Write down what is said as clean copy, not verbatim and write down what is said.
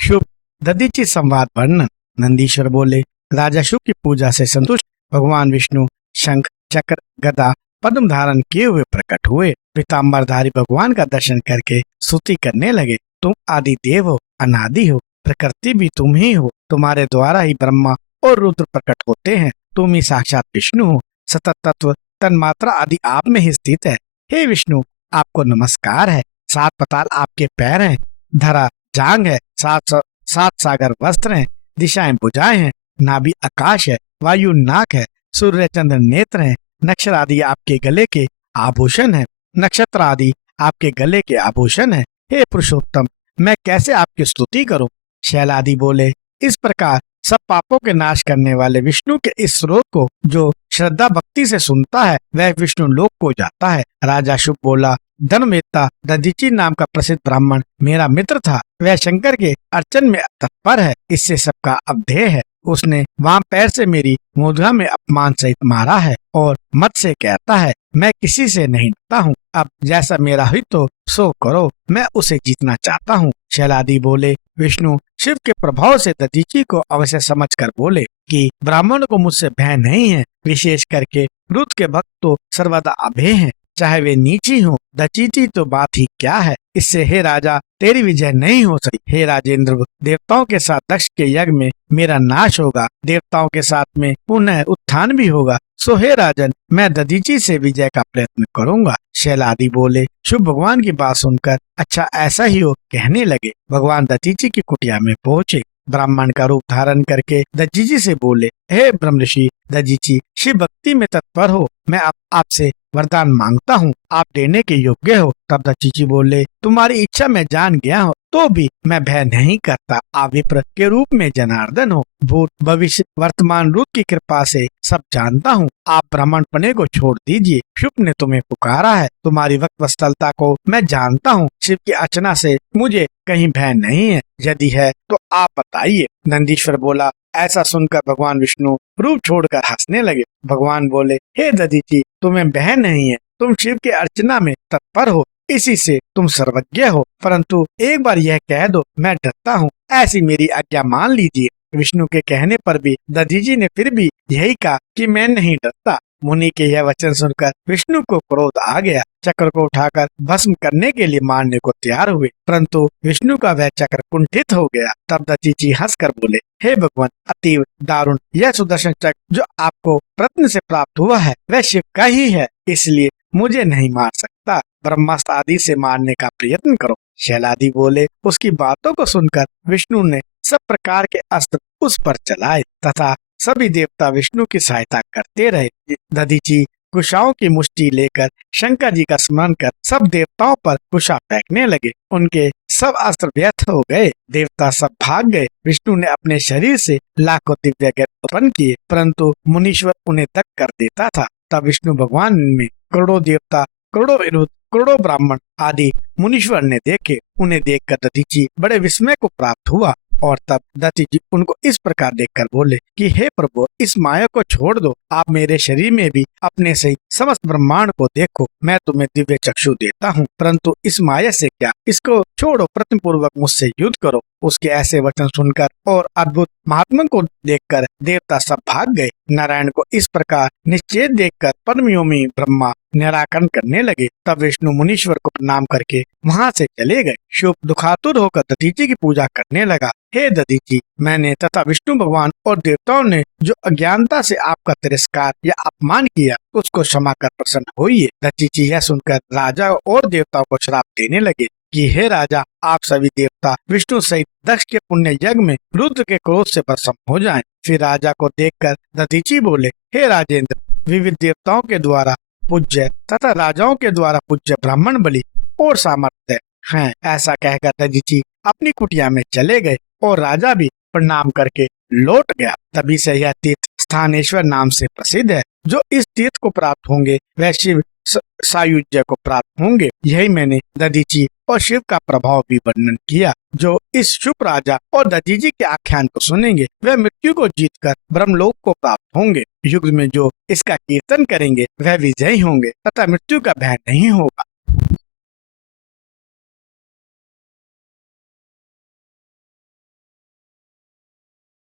शुभ दधीचि संवाद वर्णन। नंदीश्वर बोले, राजा शुभ की पूजा से संतुष्ट भगवान विष्णु शंख चक्र गदा पद्म धारण किए हुए प्रकट हुए। पीताम्बरधारी भगवान का दर्शन करके स्तुति करने लगे। तुम आदि देव हो, अनादि हो, प्रकृति भी तुम ही हो। तुम्हारे द्वारा ही ब्रह्मा और रुद्र प्रकट होते हैं। तुम ही साक्षात विष्णु हो। सतत तत्व तन्मात्रा आदि आप में ही स्थित है। हे विष्णु, आपको नमस्कार है। सात पताल आपके पैर हैं, धरा जांग है, सात सागर वस्त्र हैं, दिशाएं भुजाएं हैं, नाभि आकाश है, वायु नाक है, सूर्य चंद्र नेत्र हैं, नक्षत्र आदि आपके गले के आभूषण है। नक्षत्र आदि आपके गले के आभूषण है। हे पुरुषोत्तम, मैं कैसे आपकी स्तुति करूं? शैलादि बोले, इस प्रकार सब पापों के नाश करने वाले विष्णु के इस स्रोत को जो श्रद्धा भक्ति से सुनता है वह विष्णु लोक को जाता है। राजा शुभ बोला, धर्मवेत्ता दधीचि नाम का प्रसिद्ध ब्राह्मण मेरा मित्र था। वह शंकर के अर्चन में तत्पर है। इससे सबका अवधेय है। उसने वाम पैर से मेरी मुद्रा में अपमान सहित मारा है और मत से कहता है, मैं किसी से नहीं डरता हूँ। अब जैसा मेरा हित तो सो करो, मैं उसे जीतना चाहता हूँ। शैलादि बोले, विष्णु शिव के प्रभाव से दधीचि को अवश्य समझकर बोले कि ब्राह्मण को मुझसे भय नहीं है। विशेष करके रुद्र के भक्त तो सर्वदा अभय हैं, चाहे वे नीची हो। दधीचि तो बात ही क्या है। इससे हे राजा तेरी विजय नहीं हो सकती। हे राजेंद्र, देवताओं के साथ दक्ष के यज्ञ में मेरा नाश होगा, देवताओं के साथ में पुनः उत्थान भी होगा। सो हे राजन, मैं दधीचि से विजय का प्रयत्न करूंगा। शैलादि बोले, शुभ भगवान की बात सुनकर अच्छा ऐसा ही हो कहने लगे। भगवान दधीचि की कुटिया में पहुँचे। ब्राह्मण का रूप धारण करके दधीचि से बोले, हे ब्रह्मऋषि दधीचि, शिव भक्ति में तत्पर हो। मैं आपसे वरदान मांगता हूँ, आप देने के योग्य हो। तब दधीचि बोले, तुम्हारी इच्छा मैं जान गया हूँ, तो भी मैं भय नहीं करता। आप विप्र के रूप में जनार्दन हो। भूत भविष्य वर्तमान रूप की कृपा से सब जानता हूँ। आप ब्राह्मण पने को छोड़ दीजिए। शुभ ने तुम्हें पुकारा है। तुम्हारी वक्तस्थलता को मैं जानता हूँ। शिव की अर्चना से मुझे कहीं भय नहीं है। यदि है तो आप बताइए। नंदीश्वर बोला, ऐसा सुनकर भगवान विष्णु रूप छोड़कर हंसने लगे। भगवान बोले, हे दधीचि, तुम्हें भय नहीं है। तुम शिव के अर्चना में तत्पर हो, इसी से तुम सर्वज्ञ हो। परंतु एक बार यह कह दो, मैं डरता हूँ, ऐसी मेरी आज्ञा मान लीजिए। विष्णु के कहने पर भी दधीचि ने फिर भी यही कहा कि मैं नहीं डरता। मुनि के यह वचन सुनकर विष्णु को क्रोध आ गया। चक्र को उठाकर भस्म करने के लिए मारने को तैयार हुए, परंतु विष्णु का वह चक्र कुंठित हो गया। तब दधीचि हंसकर बोले, हे भगवान, अतीव दारुण यह सुदर्शन चक्र जो आपको प्रत्न से प्राप्त हुआ है वह शिव का ही है, इसलिए मुझे नहीं मार सकता। ब्रह्मास्त्र आदि से मारने का प्रयत्न करो। शैलादि बोले, उसकी बातों को सुनकर विष्णु ने सब प्रकार के अस्त्र उस पर चलाए तथा सभी देवता विष्णु की सहायता करते रहे। दधीचि कुशाओं की मुष्टि लेकर शंकर जी का स्मरण कर सब देवताओं पर कुशा फेंकने लगे। उनके सब अस्त्र व्यर्थ हो गए। देवता सब भाग गए। विष्णु ने अपने शरीर से लाखों दिव्य ज्ञान उत्पन्न किए, परंतु मुनीश्वर उन्हें दग कर देता था। तब विष्णु भगवान में करोड़ों देवता, करोड़ों विरुद्ध, करोड़ों ब्राह्मण आदि मुनीश्वर ने देखे। उन्हें देखकर दधीचि बड़े विस्मय को प्राप्त हुआ। और तब दधीचि उनको इस प्रकार देखकर बोले कि हे प्रभु, इस माया को छोड़ दो। आप मेरे शरीर में भी अपने सहित समस्त ब्रह्मांड को देखो। मैं तुम्हें दिव्य चक्षु देता हूँ, परंतु इस माया से क्या, इसको छोड़ो, प्रतिम पूर्वक मुझसे युद्ध करो। उसके ऐसे वचन सुनकर और अद्भुत महात्मा को देखकर देवता सब भाग गए। नारायण को इस प्रकार निश्चय देखकर परमयोमी ब्रह्मा निराकरण करने लगे। तब विष्णु मुनीश्वर को प्रणाम करके वहाँ से चले गए। शुभ दुखातुर होकर दधीचि की पूजा करने लगा। हे दधीचि, मैंने तथा विष्णु भगवान और देवताओं ने जो अज्ञानता से आपका तिरस्कार या अपमान किया उसको क्षमा कर प्रसन्न होइए। दधीचि यह सुनकर राजा और देवताओं को श्राप देने लगे कि हे राजा, आप सभी देवता विष्णु सहित दक्ष के पुण्य यज्ञ में रुद्र के क्रोध से भस्म हो जाएं। फिर राजा को देखकर दधीचि बोले, हे राजेंद्र, विविध देवताओं के द्वारा पूज्य तथा राजाओं के द्वारा पूज्य ब्राह्मण बलि और सामर्थ्य हैं। ऐसा कहकर दधीचि अपनी कुटिया में चले गए और राजा भी प्रणाम करके लौट गया। तभी से यह तीर्थ स्थानेश्वर नाम से प्रसिद्ध है। जो इस तीर्थ को प्राप्त होंगे वह शिव सायुज्य को प्राप्त होंगे। यही मैंने दधीचि और शिव का प्रभाव भी वर्णन किया। जो इस शुभ राजा और दधीचि के आख्यान को सुनेंगे वह मृत्यु को जीतकर ब्रह्मलोक को प्राप्त होंगे। युग में जो इसका कीर्तन करेंगे वह विजयी होंगे तथा मृत्यु का भय नहीं होगा।